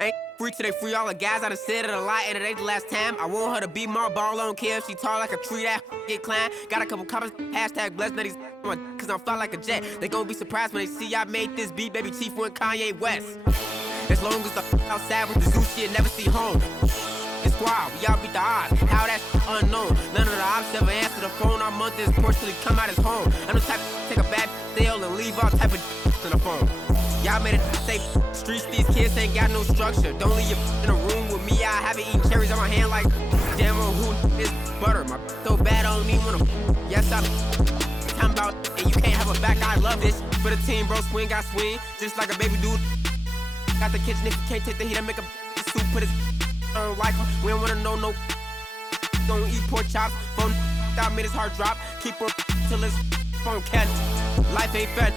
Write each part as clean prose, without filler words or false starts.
Ain't free till they free all the guys. I done said it a lot and it ain't the last time. I want her to be my ball on care if she tall like a tree that get climbed. Got a couple comments, hashtag blessed these cause I'm fly like a jet. They gon' be surprised when they see I made this beat, baby Chief and Kanye West. As long as the outside with the zoo shit, never see home. It's squad, we all beat the odds. How that unknown. None of the ops ever answer the phone. Our month is Porsche till he come out his home. I'm the type to take a bad deal and leave all type of in the phone. Y'all made it safe. Streets, these kids ain't got no structure. Don't leave your in a room with me. I haven't eaten cherries on my hand like damn on who is butter. My so bad I don't even wanna. Yes, I'm talking about and you can't have a back. I love this. For the team, bro, swing, got swing. Just like a baby dude. Got the kitchen if you can't take the heat, I make a soup, put his like him. We don't wanna know no. Don't eat pork chops. Phone out made his heart drop. Keep on till his phone catch. Life ain't fed.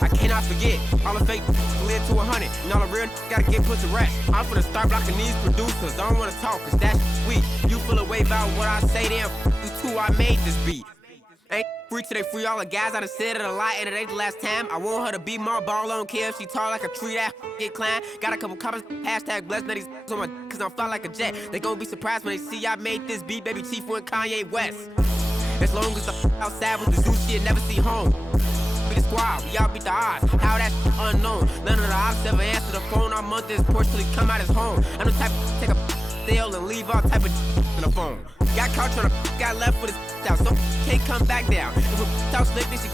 I cannot forget, all the fake live to 100, and all the real gotta get put to rest. I'm finna start blocking these producers, I don't wanna talk, cause that's sweet. You feel away about what I say, then you too, I made this beat. Ain't free till they free all the guys, I done said it a lot, and it ain't the last time. I want her to be my ball, I don't care if she tall like a tree that get climbed. Got a couple comments, hashtag blessed these on my, cause I'm fly like a jet. They gon' be surprised when they see I made this beat, baby Chief and Kanye West. As long as the outside with the zoo shit, never see home. Be the squad, we all beat the odds. How that unknown. None of the ops ever answer the phone. Our month is Porsche till he come out his home. I'm the type to take a deal and leave all type of in the phone. Got caught trying to got left for this out, so can't come back down. If a talk slick, this shit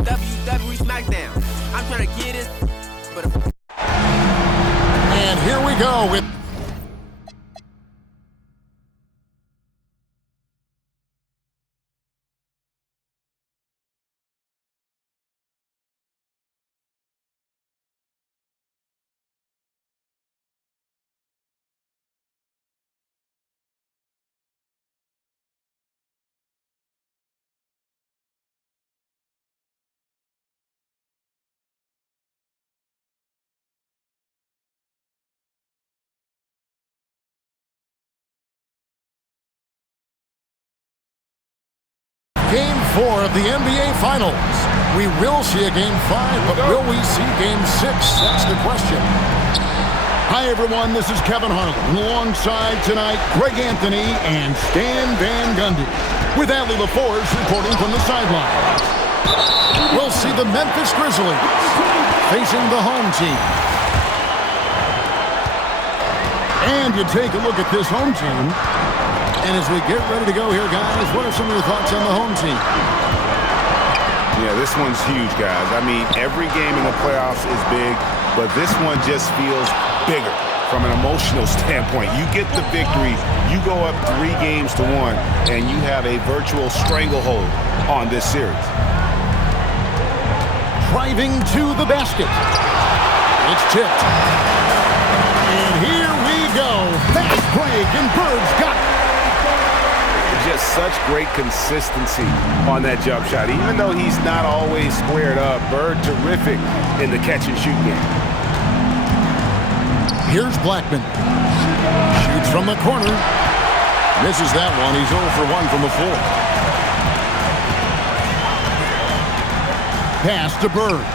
WWE SmackDown. I'm trying to get this, but and here we go with Game 4 of the NBA Finals. We will see a Game 5, but will we see Game 6? That's the question. Hi, everyone. This is Kevin Harlan. Alongside tonight, Greg Anthony and Stan Van Gundy. With Allie LaForge reporting from the sideline. We'll see the Memphis Grizzlies facing the home team. And you take a look at this home team. And as we get ready to go here, guys, what are some of your thoughts on the home team? Yeah, this one's huge, guys. I mean, every game in the playoffs is big, but this one just feels bigger from an emotional standpoint. You get the victory, you go up 3 games to 1, and you have a virtual stranglehold on this series. Driving to the basket. It's tipped. And here we go. Fast break, and Bird's got it. Just such great consistency on that jump shot. Even though he's not always squared up, Bird terrific in the catch-and-shoot game. Here's Blackman. Shoots from the corner. Misses that one. He's 0 for 1 from the floor. Pass to Bird.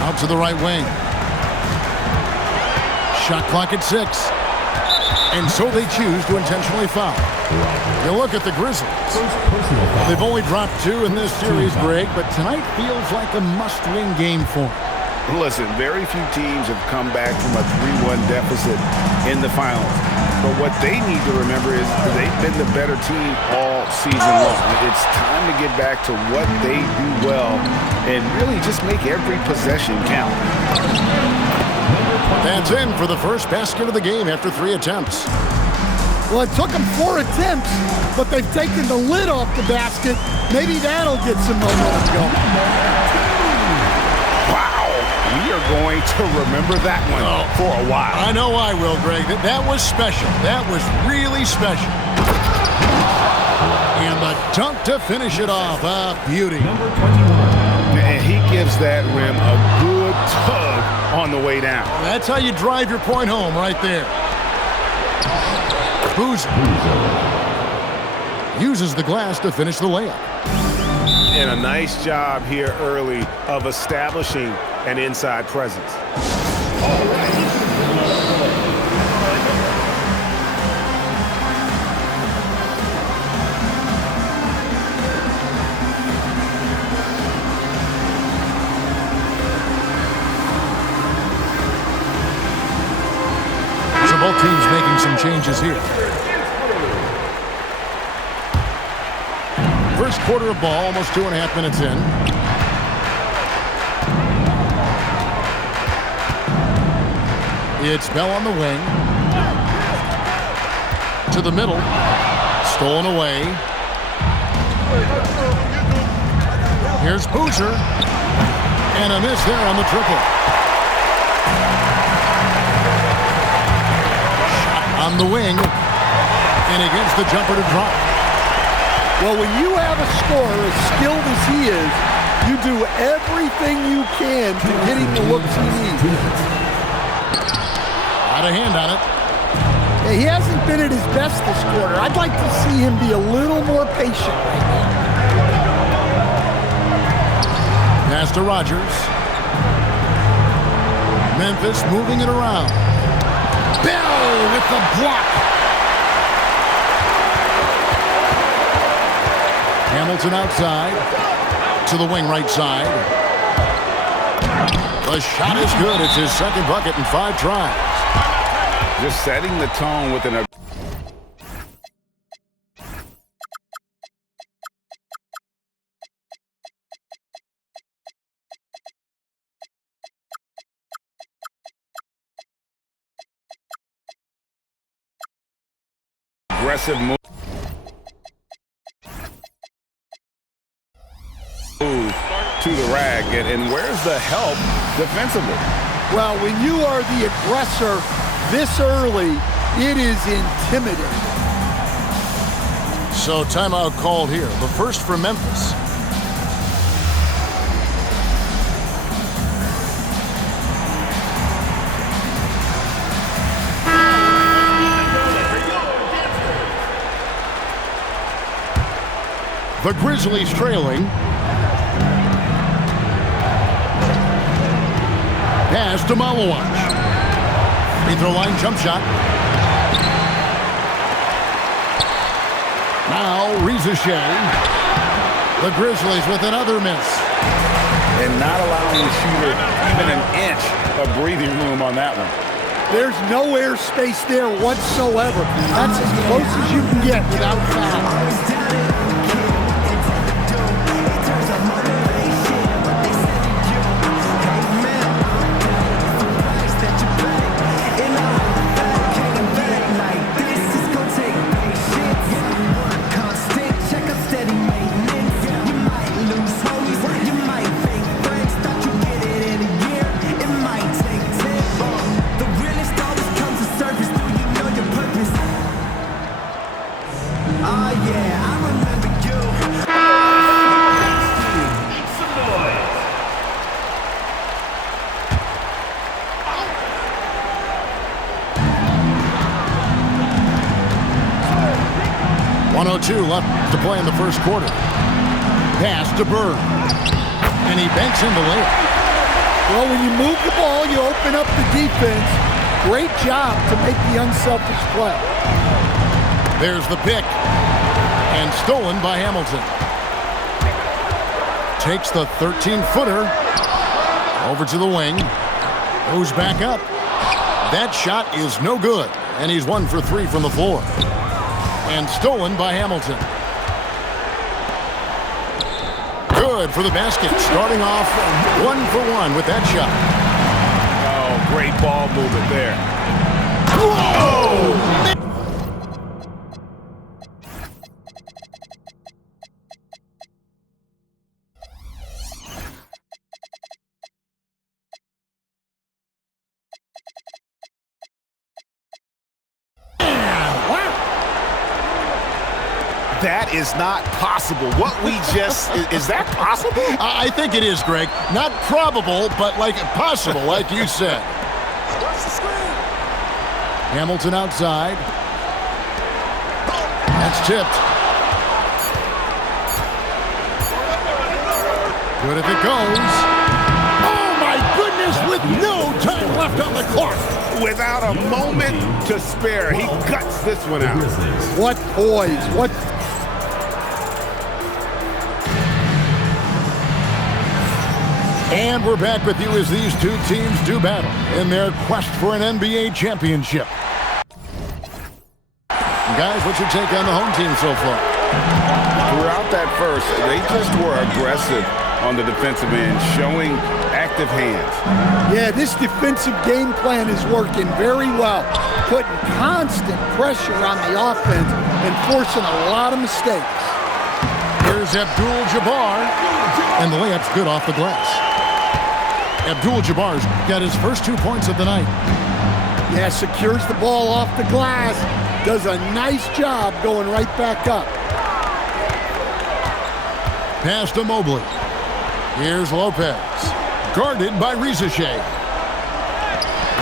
Out to the right wing. Shot clock at 6. And so they choose to intentionally foul. You look at the Grizzlies. They've only dropped 2 in this series, Greg, but tonight feels like a must-win game for them. Listen, very few teams have come back from a 3-1 deficit in the finals. But what they need to remember is they've been the better team all season long. It's time to get back to what they do well and really just make every possession count. That's in for the first basket of the game after 3 attempts. Well, it took them 4 attempts, but they've taken the lid off the basket. Maybe that'll get some momentum going. Wow, we are going to remember that one for a while. I know I will, Greg. That was special. That was really special. And the dunk to finish it off. A beauty. Number 21. And he gives that rim a good tug on the way down. That's how you drive your point home right there. Boozer uses the glass to finish the layup. And a nice job here early of establishing an inside presence. So both teams making some changes here. First quarter of ball, almost 2.5 minutes in. It's Bell on the wing. To the middle. Stolen away. Here's Boozer. And a miss there on the triple. Shot on the wing. And against the jumper to drop. Well, when you have a scorer as skilled as he is, you do everything you can to get him the looks he needs. Got a hand on it. Yeah, he hasn't been at his best this quarter. I'd like to see him be a little more patient right now. Pass to Rogers. Memphis moving it around. Bell with the block. Hamilton outside. To the wing right side. The shot is good. It's his second bucket in 5 tries. Just setting the tone with an aggressive move to the rag, and where's the help defensively? Well, when you are the aggressor this early, it is intimidating. So timeout called here. The first for Memphis. The Grizzlies trailing. Pass to Malawach. Free throw line jump shot. Now Rizachet. The Grizzlies with another miss. And not allowing the shooter even an inch of breathing room on that one. There's no air space there whatsoever. That's as close as you can get without foul. Left to play in the first quarter. Pass to Bird. And he banks in the layup. Well, when you move the ball, you open up the defense. Great job to make the unselfish play. There's the pick. And stolen by Hamilton. Takes the 13-footer. Over to the wing. Goes back up. That shot is no good. And he's 1 for 3 from the floor. And stolen by Hamilton. Good for the basket. Starting off 1 for 1 with that shot. Oh, great ball movement there. Whoa! That is not possible. What we just, is that possible? I think it is, Greg. Not probable, but like possible, like you said. Hamilton outside. That's tipped. Good if it goes. Oh, my goodness, with no time left on the clock. Without a moment to spare, he guts this one out. What poise. What... And we're back with you as these two teams do battle in their quest for an NBA championship. Guys, what's your take on the home team so far? Throughout that first, they just were aggressive on the defensive end, showing active hands. Yeah, this defensive game plan is working very well, putting constant pressure on the offense and forcing a lot of mistakes. Here's Abdul-Jabbar, and the layup's good off the glass. Abdul-Jabbar's got his first 2 points of the night. Yeah, secures the ball off the glass, does a nice job going right back up. Pass to Mobley. Here's Lopez, guarded by Risacher.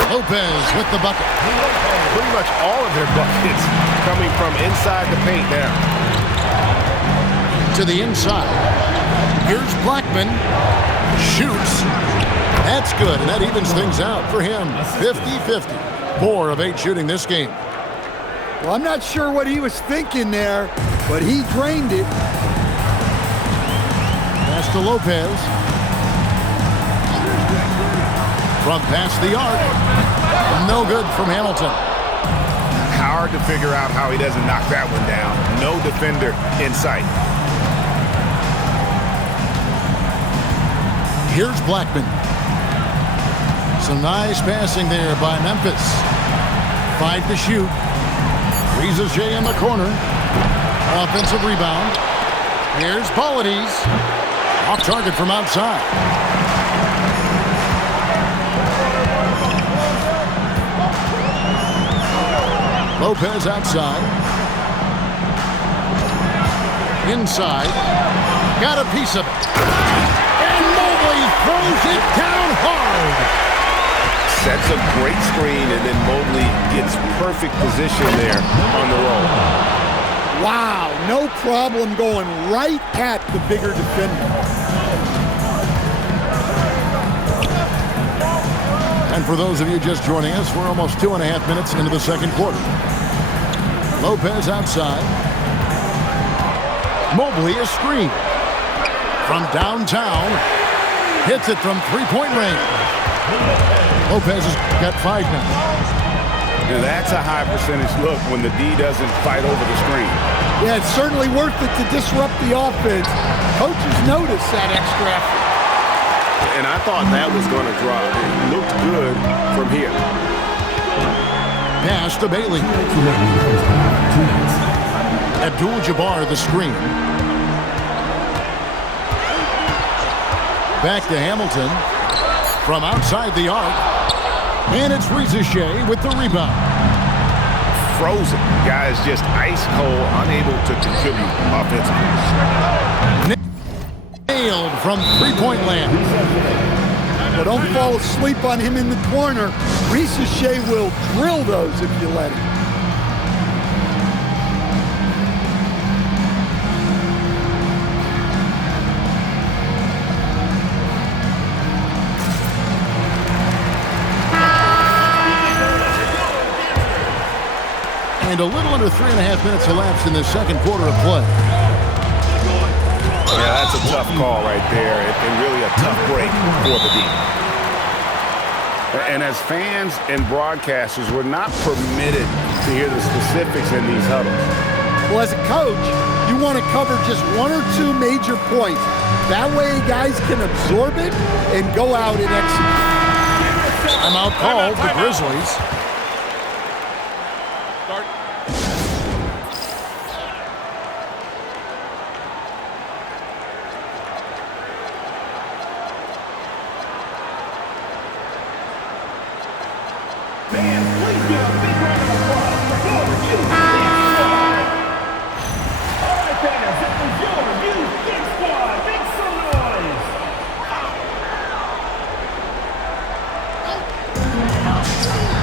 Lopez with the bucket. Pretty much all of their buckets coming from inside the paint now. To the inside. Here's Blackman. Shoots. That's good, and that evens things out for him. 50-50. 4 of 8 shooting this game. Well, I'm not sure what he was thinking there, but he drained it. Pass to Lopez. From past the arc. No good from Hamilton. Hard to figure out how he doesn't knock that one down. No defender in sight. Here's Blackman. Some nice passing there by Memphis. 5 to shoot. Risacher in the corner. Offensive rebound. Here's Polides. Off target from outside. Lopez outside. Inside. Got a piece of it. And Mobley throws it down hard. Sets a great screen, and then Mobley gets perfect position there on the roll. Wow, no problem going right at the bigger defender. And for those of you just joining us, we're almost 2.5 minutes into the second quarter. Lopez outside. Mobley a screen. From downtown. Hits it from three-point range. Lopez has got 5 now. And that's a high percentage look when the D doesn't fight over the screen. Yeah, it's certainly worth it to disrupt the offense. Coaches notice that extra effort. And I thought that was going to drop. It looked good from here. Pass to Bailey. Abdul-Jabbar the screen. Back to Hamilton. From outside the arc. And it's Risacher with the rebound. Frozen. Guys just ice cold, unable to contribute offensively. Nailed from three-point land. But don't fall asleep on him in the corner. Risacher will drill those if you let him. And a little under 3.5 minutes elapsed in the second quarter of play. Yeah, that's a tough call right there, and really a tough break for the D. And as fans and broadcasters, we're not permitted to hear the specifics in these huddles. Well, as a coach, you want to cover just 1 or 2 major points. That way guys can absorb it and go out and execute. Timeout called the Grizzlies.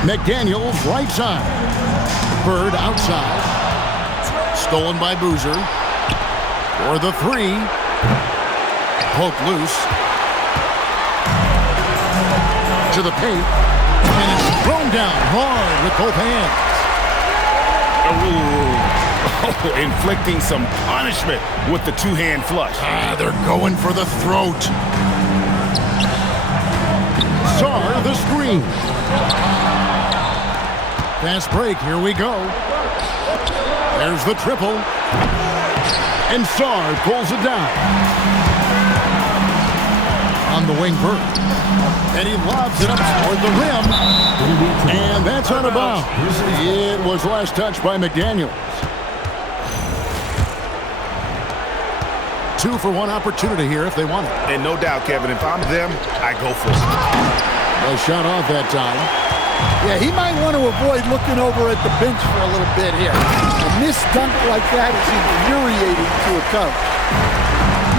McDaniels right side. Bird outside. Stolen by Boozer. For the 3. Poked loose. To the paint. And it's thrown down hard with both hands. Oh, inflicting some punishment with the two-hand flush. They're going for the throat. Sarr the screen. Fast break, here we go. There's the triple. And Sarr pulls it down. On the wing, Bird. And he lobs it up toward the rim. And that's out of bounds. It was last touched by McDaniels. 2-for-1 opportunity here if they want it. And no doubt, Kevin, if I'm them, I go for it. Well, shot off that time. Yeah, he might want to avoid looking over at the bench for a little bit here. A missed dunk like that is infuriating to a coach.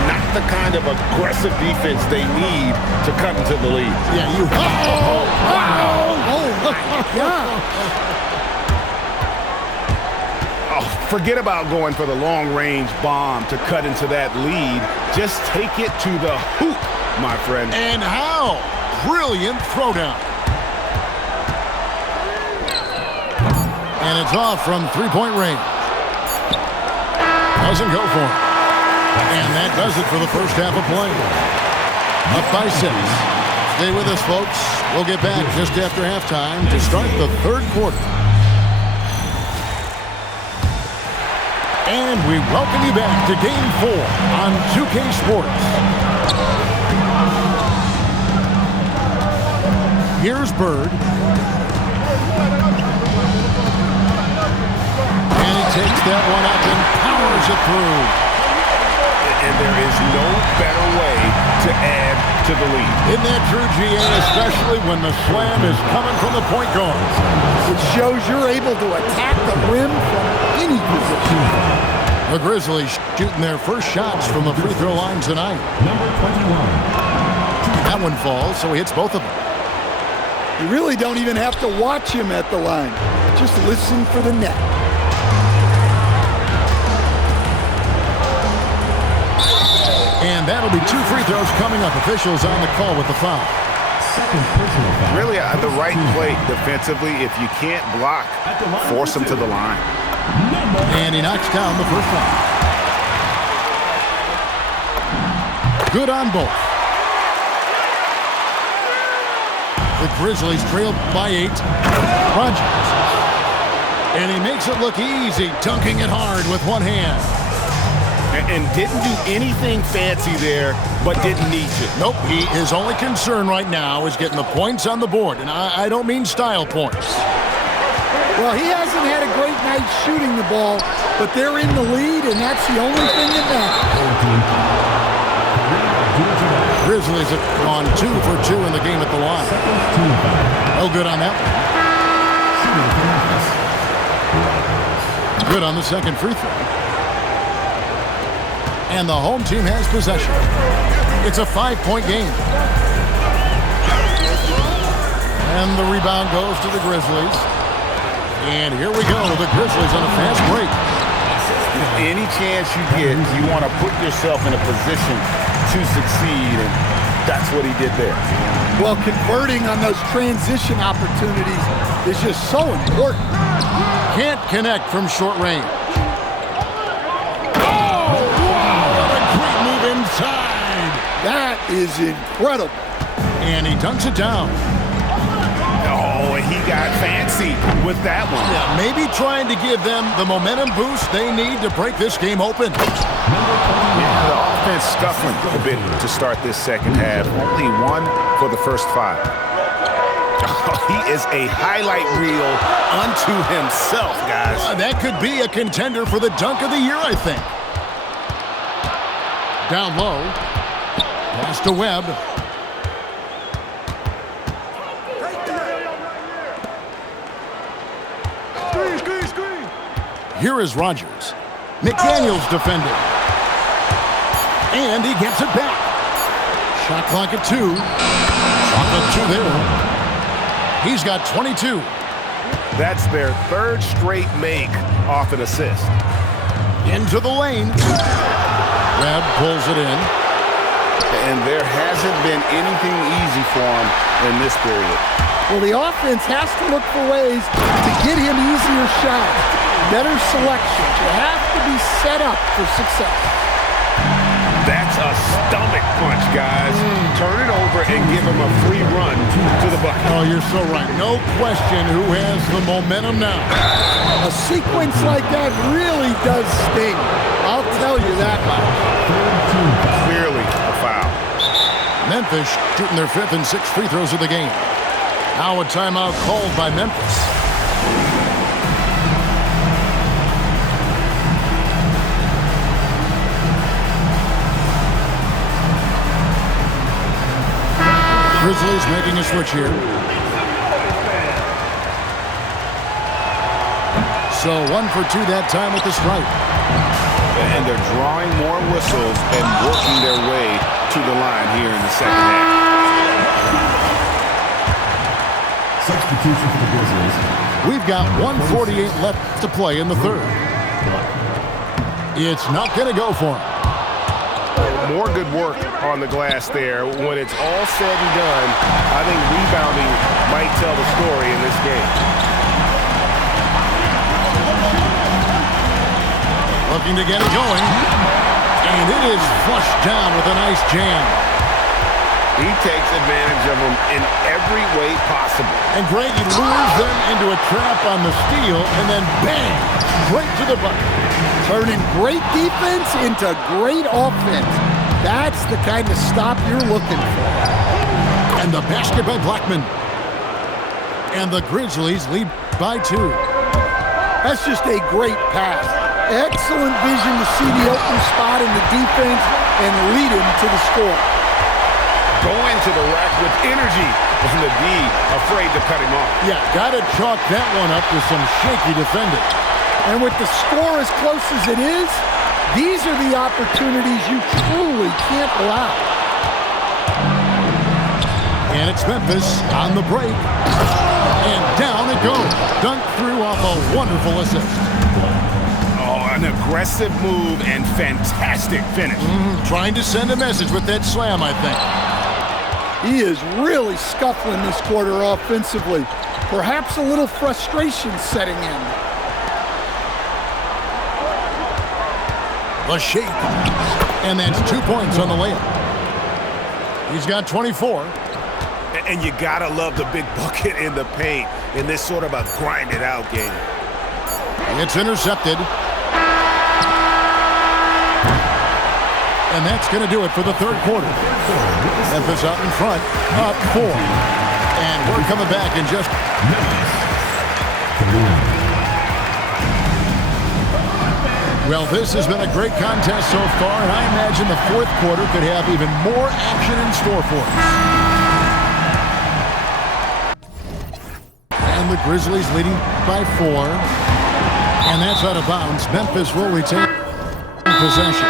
Not the kind of aggressive defense they need to cut into the lead. Yeah, you... Oh, wow! Oh, my God. Oh, forget about going for the long-range bomb to cut into that lead. Just take it to the hoop, my friend. And how? Brilliant throwdown. And it's off from three-point range. Doesn't go for it. And that does it for the first half of play. Up by 6. Stay with us, folks. We'll get back just after halftime to start the third quarter. And we welcome you back to Game 4 on 2K Sports. Here's Bird. And he takes that one up and powers it through. And there is no better way to add to the lead. Isn't that true, GA? Especially when the slam is coming from the point guard. It shows you're able to attack the rim from any position. The Grizzlies shooting their first shots from the free throw line tonight. Number 21. That one falls, so he hits both of them. You really don't even have to watch him at the line. Just listen for the net. And that'll be 2 free throws coming up. Officials on the call with the foul. Second personal foul. Really, the right play defensively. If you can't block, force them to the line. And he knocks down the first one. Good on both. The Grizzlies trailed by 8. Rogers. And he makes it look easy, dunking it hard with one hand. And didn't do anything fancy there, but didn't need to. Nope, his only concern right now is getting the points on the board. And I don't mean style points. Well, he hasn't had a great night shooting the ball, but they're in the lead, and that's the only thing that matters. Grizzlies have gone 2 for 2 in the game at the line. No good on that one. Good on the second free throw. And the home team has possession. It's a 5-point game. And the rebound goes to the Grizzlies. And here we go. The Grizzlies on a fast break. Any chance you get, you want to put yourself in a position to succeed, and that's what he did there. Well, converting on those transition opportunities is just so important. Can't connect from short range. Oh, wow! What a great move inside. That is incredible. And he dunks it down. Oh, and he got fancy with that one. Yeah, maybe trying to give them the momentum boost they need to break this game open. Yeah, the offense scuffling a bit to start this second half. Only 1 for the first 5. Oh, he is a highlight reel unto himself, guys. That could be a contender for the dunk of the year, I think. Down low. Pass to Webb. Here is Rogers. McDaniels defending. And he gets it back. Shot clock at 2. Shot clock 2 there. He's got 22. That's their 3rd straight make off an assist. Into the lane. Webb pulls it in. And there hasn't been anything easy for him in this period. Well, the offense has to look for ways to get him easier shots, better selections. You have to be set up for success. That's a stomach punch, guys. Turn it over and give him a free run to the bucket. Oh, you're so right. No question who has the momentum now. A sequence like that really does sting. I'll tell you that much. Clearly a foul. Memphis shooting their 5th and 6th free throws of the game. Now a timeout called by Memphis. Grizzlies making a switch here. So 1 for 2 that time with the strike. And they're drawing more whistles and working their way to the line here in the second half. Substitution for the Grizzlies. We've got 1:48 left to play in the third. It's not going to go for him. More good work on the glass there. When it's all said and done, I think rebounding might tell the story in this game. Looking to get it going. And it is flushed down with a nice jam. He takes advantage of them in every way possible. And Greg, he lures them into a trap on the steal, and then bang, right to the bucket. Turning great defense into great offense. That's the kind of stop you're looking for. And the basket by Blackman. And the Grizzlies lead by 2. That's just a great pass. Excellent vision to see the open spot in the defense and lead him to the score. Going to the rack with energy, and the D afraid to cut him off. Yeah, got to chalk that one up with some shaky defending. And with the score as close as it is, these are the opportunities you truly can't allow. And it's Memphis on the break. And down it goes. Dunked through off a wonderful assist. Oh, an aggressive move and fantastic finish. Trying to send a message with that slam, I think. He is really scuffling this quarter offensively. Perhaps a little frustration setting in. The shape. And that's 2 points on the layup. He's got 24. And you gotta love the big bucket in the paint in this sort of a grinded out game. It's intercepted. And that's going to do it for the third quarter. Memphis out in front, up 4. And we're coming back in just... Well, this has been a great contest so far, and I imagine the fourth quarter could have even more action in store for us. And the Grizzlies leading by 4. And that's out of bounds. Memphis will retain possession.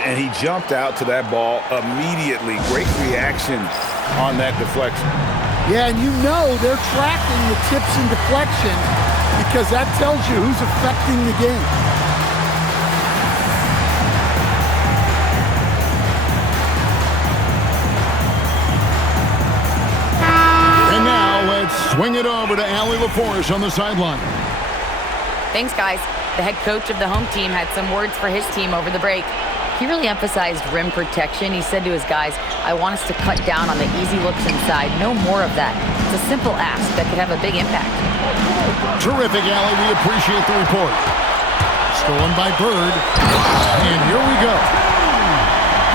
And he jumped out to that ball immediately. Great reaction on that deflection. Yeah, and you know they're tracking the tips and deflections because that tells you who's affecting the game. And now let's swing it over to Allie LaForce on the sideline. Thanks, guys. The head coach of the home team had some words for his team over the break. He really emphasized rim protection. He said to his guys, I want us to cut down on the easy looks inside. No more of that. It's a simple ask that could have a big impact. Terrific, Allie. We appreciate the report. Stolen by Bird. And here we go.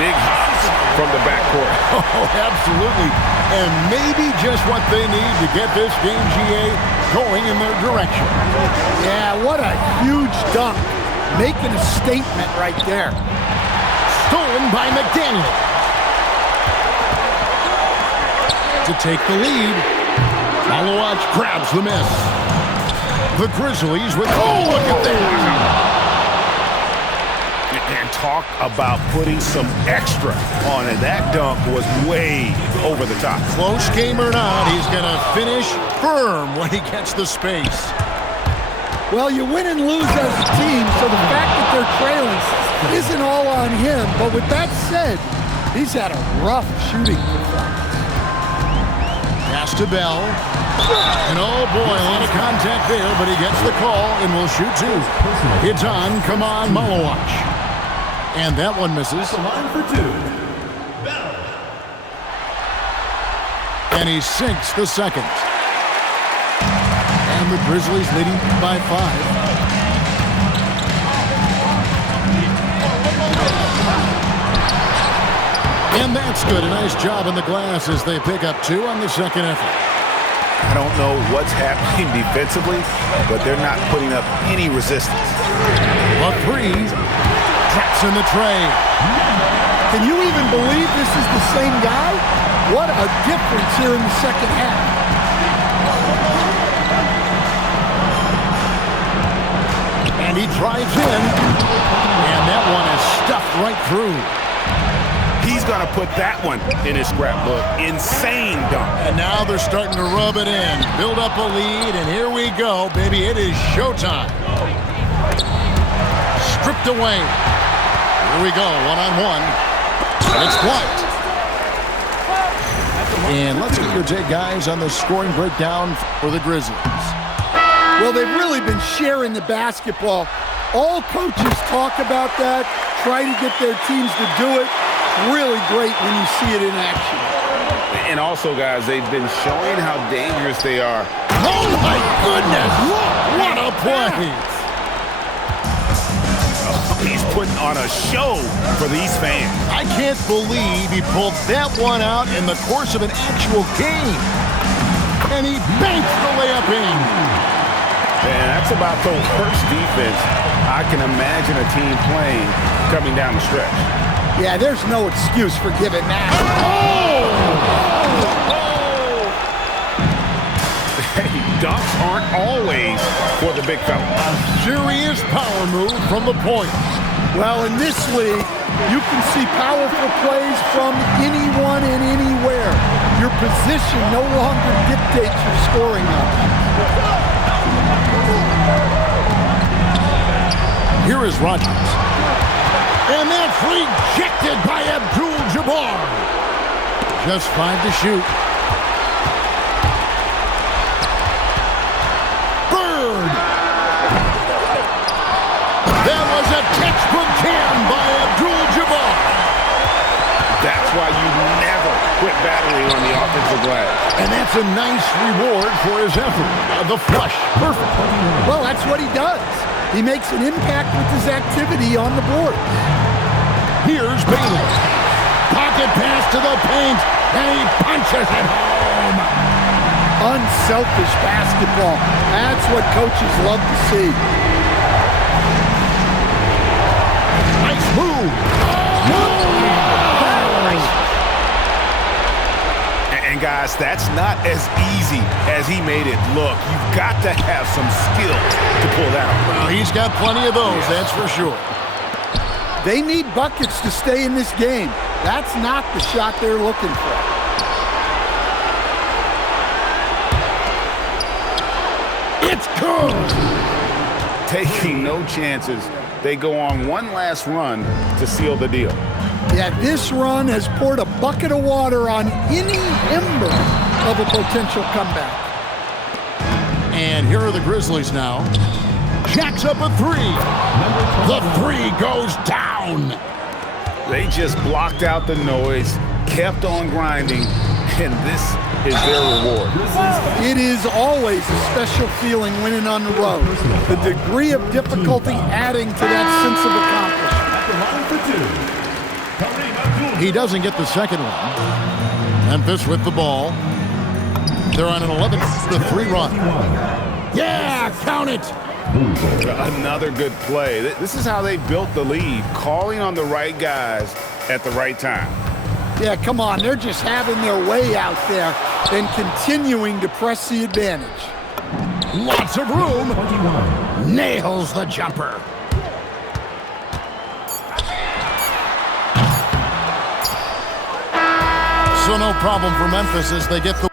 Big hops from the backcourt. Oh, absolutely. And maybe just what they need to get this game, GA, going in their direction. Yeah, what a huge dunk. Making a statement right there. Stolen by McDaniel. To take the lead. Malawach grabs the miss. The Grizzlies with, oh, look at that. And talk about putting some extra on it. That dunk was way over the top. Close game or not, he's going to finish firm when he gets the space. Well, you win and lose as a team, so the fact that they're trailing isn't all on him. But with that said, He's had a rough shooting performance. Pass to Bell. And oh boy, a lot of contact there, but he gets the call and will shoot two. It's on, come on, Malawach. And that one misses. Line for two. And he sinks the second. And the Grizzlies leading by 5. And that's good. A nice job in the glass as they pick up 2 on the second effort. I don't know what's happening defensively, but they're not putting up any resistance. A 3. Traps in the tray. Can you even believe this is the same guy? What a difference here in the second half. And he drives in. And that one is stuffed right through. He's going to put that one in his scrapbook. Insane dunk. And now they're starting to rub it in. Build up a lead, and here we go, baby. It is showtime. Stripped away. Here we go, one-on-one. And it's White. And let's get your take, guys, on the scoring breakdown for the Grizzlies. Well, they've really been sharing the basketball. All coaches talk about that, try to get their teams to do it. Really great when you see it in action. And also, guys, they've been showing how dangerous they are. Oh, my goodness! What a play! He's putting on a show for these fans. I can't believe he pulled that one out in the course of an actual game. And he banks the layup in. And that's about the worst defense I can imagine a team playing coming down the stretch. Yeah, there's no excuse for giving that. Hey, dunks aren't always for the big fella. Serious power move from the point. Well, in this league, you can see powerful plays from anyone and anywhere. Your position no longer dictates your scoring options. Here is Rodgers. And that's rejected by Abdul-Jabbar. Just 5 to shoot. Bird. That was a textbook jam by Abdul-Jabbar. That's why you never quit battling on the offensive glass. And that's a nice reward for his effort. The flush. Perfect. Well, that's what he does. He makes an impact with his activity on the board. Here's Bailey. Pocket pass to the paint, and he punches it home. Unselfish basketball. That's what coaches love to see. Nice move. And guys, that's not as easy as he made it look. You've got to have some skill to pull that off. Well, he's got plenty of those, that's for sure. They need buckets to stay in this game. That's not the shot they're looking for. It's good. Taking no chances. They go on one last run to seal the deal. Yeah, this run has poured a bucket of water on any ember of a potential comeback. And here are the Grizzlies now. Jacks up a 3. The 3 goes down. They just blocked out the noise, kept on grinding, and this is their reward. It is always a special feeling winning on the road. The degree of difficulty adding to that sense of accomplishment. He doesn't get the second one. Memphis with the ball. They're on an 11-3 run. Yeah, count it. Another good play. This is how they built the lead, calling on the right guys at the right time. Yeah, come on. They're just having their way out there and continuing to press the advantage. Lots of room. Nails the jumper. So no problem for Memphis as they get the